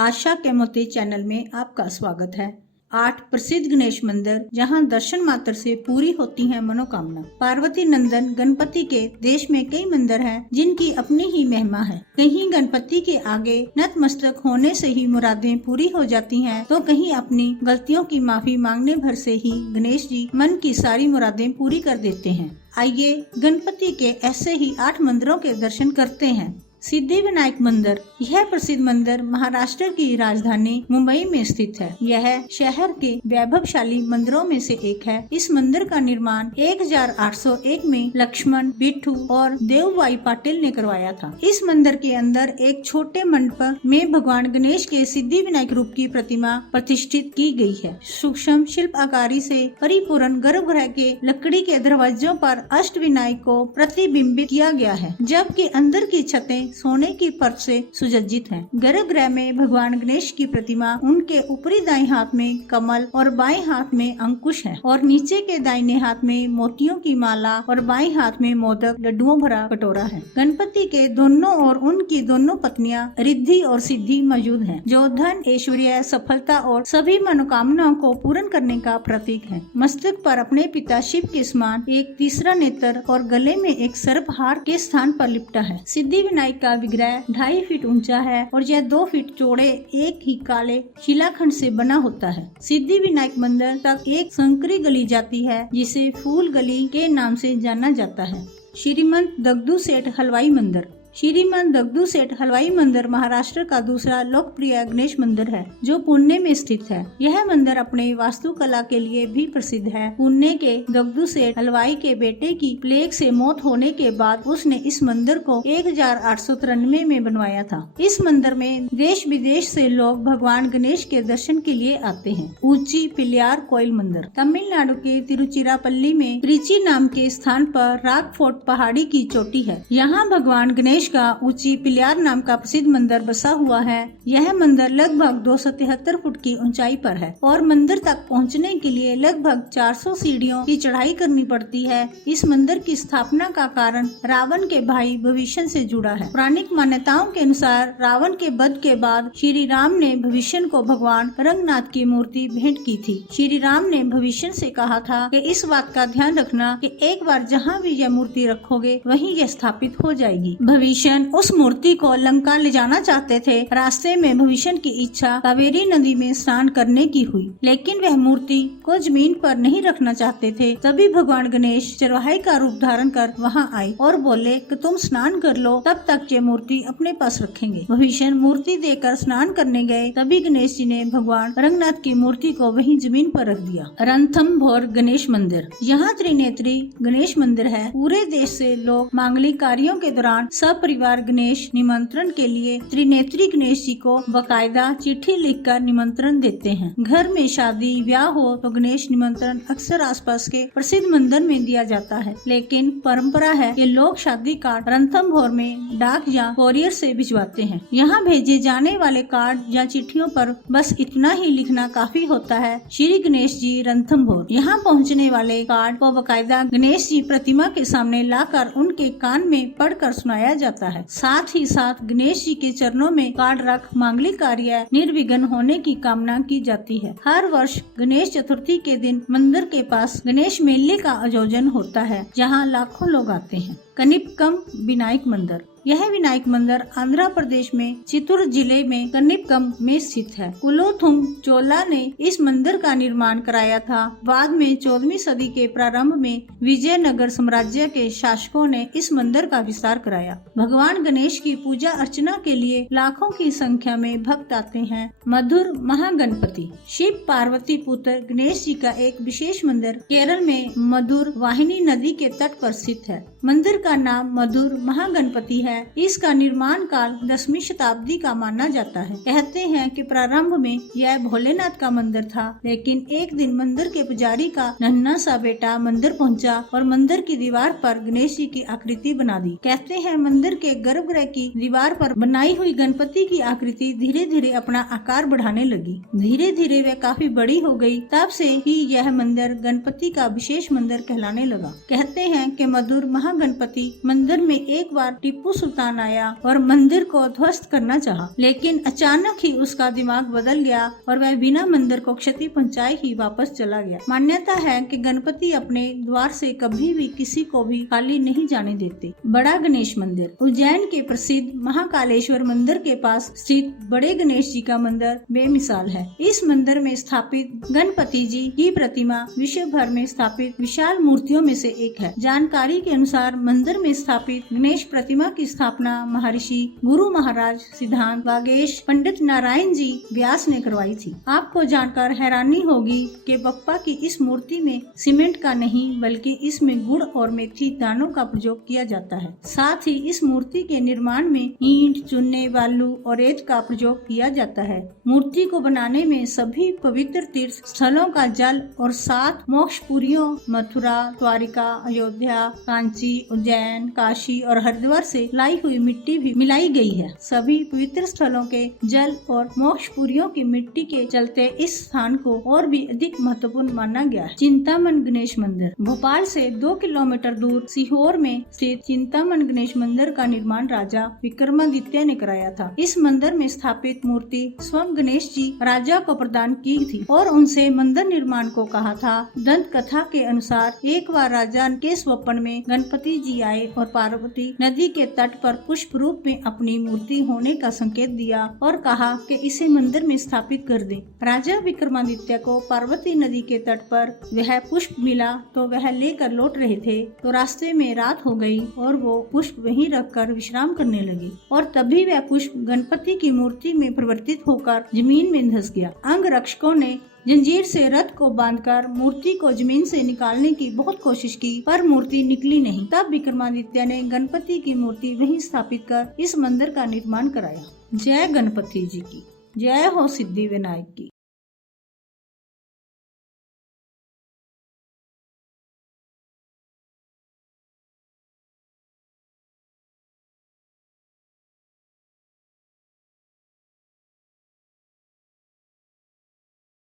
आशा के मोती चैनल में आपका स्वागत है। 8 प्रसिद्ध गणेश मंदिर जहां दर्शन मात्र से पूरी होती है मनोकामना। पार्वती नंदन गणपति के देश में कई मंदिर हैं जिनकी अपनी ही महिमा है। कहीं गणपति के आगे नतमस्तक होने से ही मुरादें पूरी हो जाती हैं, तो कहीं अपनी गलतियों की माफी मांगने भर से ही गणेश जी मन की सारी मुरादें पूरी कर देते हैं। आइए गणपति के ऐसे ही 8 मंदिरों के दर्शन करते हैं। सिद्धिविनायक मंदिर। यह प्रसिद्ध मंदिर महाराष्ट्र की राजधानी मुंबई में स्थित है। यह शहर के वैभवशाली मंदिरों में से एक है। इस मंदिर का निर्माण 1801 में लक्ष्मण, बिट्ठू और देवबाई पाटिल ने करवाया था। इस मंदिर के अंदर एक छोटे मंडप में भगवान गणेश के सिद्धिविनायक रूप की प्रतिमा प्रतिष्ठित की गई है। सूक्ष्म शिल्पकारी से परिपूर्ण गर्भगृह के लकड़ी के दरवाजों पर अष्टविनायक को प्रतिबिंबित किया गया है, जबकि अंदर की छतें सोने की परत से सुसज्जित हैं। गर्भगृह में भगवान गणेश की प्रतिमा, उनके ऊपरी दाएं हाथ में कमल और बाएं हाथ में अंकुश है और नीचे के दाहिने हाथ में मोतियों की माला और बाएं हाथ में मोदक लड्डुओं भरा कटोरा है। गणपति के दोनों और उनकी दोनों पत्नियां रिद्धि और सिद्धि मौजूद हैं, जो धन, ऐश्वर्य, सफलता और सभी मनोकामनाओं को पूर्ण करने का प्रतीक है। मस्तक पर अपने पिता शिव के समान एक तीसरा नेत्र और गले में एक सर्पहार के स्थान पर लिपटा है। सिद्धिविनायक का विग्रह 2.5 फीट ऊंचा है और यह 2 फीट चौड़े एक ही काले शिलाखंड से बना होता है। सिद्धिविनायक मंदिर तक एक संकरी गली जाती है, जिसे फूल गली के नाम से जाना जाता है। श्रीमंत दगडू सेठ हलवाई मंदिर। श्रीमंत दगडू सेठ हलवाई मंदिर महाराष्ट्र का दूसरा लोकप्रिय गणेश मंदिर है, जो पुणे में स्थित है। यह मंदिर अपने वास्तुकला के लिए भी प्रसिद्ध है। पुणे के दगडू सेठ हलवाई के बेटे की प्लेग से मौत होने के बाद उसने इस मंदिर को 1893 में बनवाया था। इस मंदिर में देश विदेश से लोग भगवान गणेश के दर्शन के लिए आते हैं। ऊंची पिल्लार कोयल मंदिर। तमिलनाडु के तिरुचिरापल्ली में त्रिची नाम के स्थान पर रॉक फोर्ट पहाड़ी की चोटी है। यहाँ भगवान गणेश का ऊंची पिल्लार नाम का प्रसिद्ध मंदिर बसा हुआ है। यह मंदिर लगभग 273 फुट की ऊंचाई पर है और मंदिर तक पहुंचने के लिए लगभग 400 सीढ़ियों की चढ़ाई करनी पड़ती है। इस मंदिर की स्थापना का कारण रावण के भाई भविष्य से जुड़ा है। पौराणिक मान्यताओं के अनुसार रावण के वध के बाद श्री राम ने भविष्य को भगवान रंगनाथ की मूर्ति भेंट की थी। श्री राम ने भविष्य से कहा था कि इस बात का ध्यान रखना कि एक बार जहाँ भी यह मूर्ति रखोगे वहीं यह स्थापित हो जाएगी। भविष्य उस मूर्ति को लंका ले जाना चाहते थे। रास्ते में भविष्य की इच्छा कावेरी नदी में स्नान करने की हुई, लेकिन वह मूर्ति को जमीन पर नहीं रखना चाहते थे। तभी भगवान गणेश चरवाहे का रूप धारण कर वहां आए और बोले कि तुम स्नान कर लो, तब तक ये मूर्ति अपने पास रखेंगे। भविष्य मूर्ति देकर स्नान करने गए, तभी गणेश जी ने भगवान रंगनाथ की मूर्ति को वहीं जमीन पर रख दिया। रणथंभौर गणेश मंदिर। यहाँ त्रिनेत्री गणेश मंदिर है। पूरे देश से लोग मांगलिक कार्यों के दौरान परिवार गणेश निमंत्रण के लिए त्रिनेत्री गणेश जी को बकायदा चिट्ठी लिखकर निमंत्रण देते हैं। घर में शादी ब्याह हो तो गणेश निमंत्रण अक्सर आसपास के प्रसिद्ध मंदिर में दिया जाता है, लेकिन परंपरा है कि लोग शादी कार्ड रणथंभौर में डाक या कोरियर से भिजवाते हैं। यहाँ भेजे जाने वाले कार्ड या चिट्ठियों पर बस इतना ही लिखना काफी होता है, श्री गणेश जी रणथंभौर। यहाँ पहुँचने वाले कार्ड को बकायदा गणेश जी प्रतिमा के सामने लाकर उनके कान में पढ़कर सुनाया जाता है। साथ ही साथ गणेश जी के चरणों में कार्ड रख मांगलिक कार्य निर्विघ्न होने की कामना की जाती है। हर वर्ष गणेश चतुर्थी के दिन मंदिर के पास गणेश मेले का आयोजन होता है, जहां लाखों लोग आते हैं। कनिपकम विनायक मंदिर। यह विनायक मंदिर आंध्र प्रदेश में चित्तूर जिले में कनिपकम में स्थित है। कुलोथुंग चोला ने इस मंदिर का निर्माण कराया था। बाद में 14वीं सदी के प्रारंभ में विजयनगर साम्राज्य के शासकों ने इस मंदिर का विस्तार कराया। भगवान गणेश की पूजा अर्चना के लिए लाखों की संख्या में भक्त आते हैं। मधुर महागणपति। शिव पार्वती पुत्र गणेश जी का एक विशेष मंदिर केरल में मधुर वाहिनी नदी के तट पर स्थित है। मंदिर का नाम मधुर महागणपति है। इसका निर्माण काल 10वीं शताब्दी का माना जाता है। कहते हैं कि प्रारंभ में यह भोलेनाथ का मंदिर था, लेकिन एक दिन मंदिर के पुजारी का नन्हा सा बेटा मंदिर पहुंचा और मंदिर की दीवार पर गणेश जी की आकृति बना दी। कहते हैं मंदिर के गर्भगृह की दीवार पर बनाई हुई गणपति की आकृति धीरे धीरे अपना आकार बढ़ाने लगी। धीरे धीरे वह काफी बड़ी हो गई। तब से ही यह मंदिर गणपति का विशेष मंदिर कहलाने लगा। कहते हैं कि मधुर महागणपति मंदिर में एक बार टीपू सुल्तान आया और मंदिर को ध्वस्त करना चाहा, लेकिन अचानक ही उसका दिमाग बदल गया और वह बिना मंदिर को क्षति पहुंचाए ही वापस चला गया। मान्यता है कि गणपति अपने द्वार से कभी भी किसी को भी खाली नहीं जाने देते। बड़ा गणेश मंदिर उज्जैन के प्रसिद्ध महाकालेश्वर मंदिर के पास स्थित बड़े गणेश जी का मंदिर बेमिसाल है। इस मंदिर में स्थापित गणपति जी की प्रतिमा विश्व भर में स्थापित विशाल मूर्तियों में से एक है। जानकारी के अनुसार मंदिर में स्थापित गणेश प्रतिमा की स्थापना महर्षि गुरु महाराज सिद्धांत वागेश पंडित नारायण जी व्यास ने करवाई थी। आपको जानकर हैरानी होगी कि बप्पा की इस मूर्ति में सीमेंट का नहीं बल्कि इसमें गुड़ और मेथी दानों का प्रयोग किया जाता है। साथ ही इस मूर्ति के निर्माण में ईंट, चूने, बालू और रेत का प्रयोग किया जाता है। मूर्ति को बनाने में सभी पवित्र तीर्थ स्थलों का जल और 7 मोक्षपुरियों मथुरा, द्वारिका, अयोध्या, कांची, उज्जैन, काशी और हरिद्वार से लाई हुई मिट्टी भी मिलाई गई है। सभी पवित्र स्थलों के जल और मोक्षपुरियों की मिट्टी के चलते इस स्थान को और भी अधिक महत्वपूर्ण माना गया है। चिंतामन गणेश मंदिर भोपाल से 2 किलोमीटर दूर सीहोर में स्थित चिंतामन गणेश मंदिर का निर्माण राजा विक्रमादित्य ने कराया था। इस मंदिर में स्थापित मूर्ति स्वयं गणेश जी राजा को प्रदान की थी और उनसे मंदिर निर्माण को कहा था। दंत कथा के अनुसार एक बार राजा के स्वप्न में गणपति जी आए और पार्वती नदी के तट पर पुष्प रूप में अपनी मूर्ति होने का संकेत दिया और कहा कि इसे मंदिर में स्थापित कर दें। राजा विक्रमादित्य को पार्वती नदी के तट पर वह पुष्प मिला तो वह लेकर लौट रहे थे तो रास्ते में रात हो गई और वो पुष्प वहीं रखकर विश्राम करने लगे और तभी वह पुष्प गणपति की मूर्ति में परिवर्तित होकर जमीन में धंस गया। अंग रक्षकों ने जंजीर से रथ को बांधकर मूर्ति को जमीन से निकालने की बहुत कोशिश की पर मूर्ति निकली नहीं। तब विक्रमादित्य ने गणपति की मूर्ति वहीं स्थापित कर इस मंदिर का निर्माण कराया। जय गणपति जी की जय हो, सिद्धि विनायक की।